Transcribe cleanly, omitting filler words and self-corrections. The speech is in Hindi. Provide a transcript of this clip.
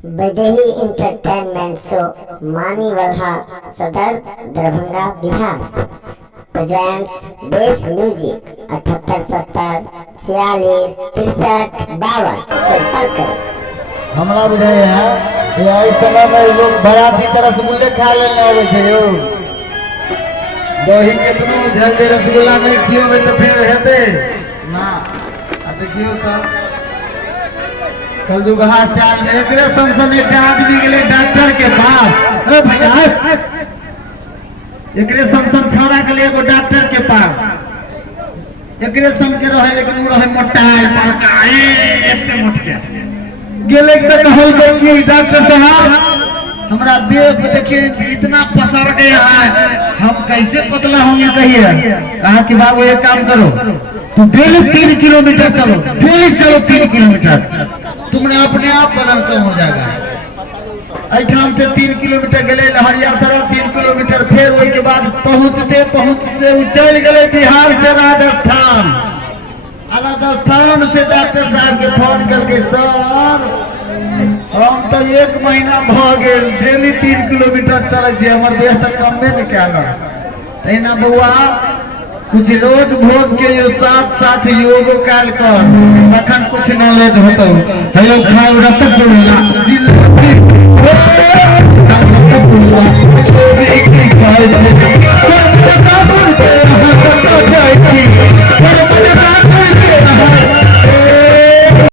वैदेही इंटरटेनमेंट शो मानी वल्हा सदर Darbhanga Bihar presents base music 7870466352 संपर्क करें। हमरा बुझाय है एहि समय में लोग बराती तरह रसगुल्ले खा लेने आवे छै यो। दही केतनो जल्दी रसगुल्ला नहीं खियोबे तो फिर हेते ना। आ देखियो त कल दुगहा स्टाइल में एकरे संसन एक आदमी गेले डॉक्टर के पास। ए भैया एकरे संसन छौड़ा गेले एगो डॉक्टर के पास। एकरे सन के रहे लेकिन उ रहे मोटाई बड़का एते मोट के गेले तो कहल कि डॉक्टर साहब हमरा देह पे देखिए इतना पसर गया है, हम कैसे पतला होंगे कहिए। कहा कि बाबू एक काम करो, तुम डेली 3 किलोमीटर चलो, डेली चलो 3 किलोमीटर, तुमने अपने आप वजन कम हो जाएगा। ऐठाम से 3 किलोमीटर गए लहरिया सरा 3 किलोमीटर, फिर उसके बाद पहुंचते पहुंचते चल गए बिहार से राजस्थान। राजस्थान से डॉक्टर साहब के फोन करके सर हम तो 1 महीना भ गेल डेली 3 किलोमीटर चले छी, हमर देह तक कमे नहीं कैल। तहिना बउआ कुछ रोज भोग के यो साथ साथ योग कैल कर, तखन कुछ नॉलेज होतो। हेलो खाओ रसगुल्ला जी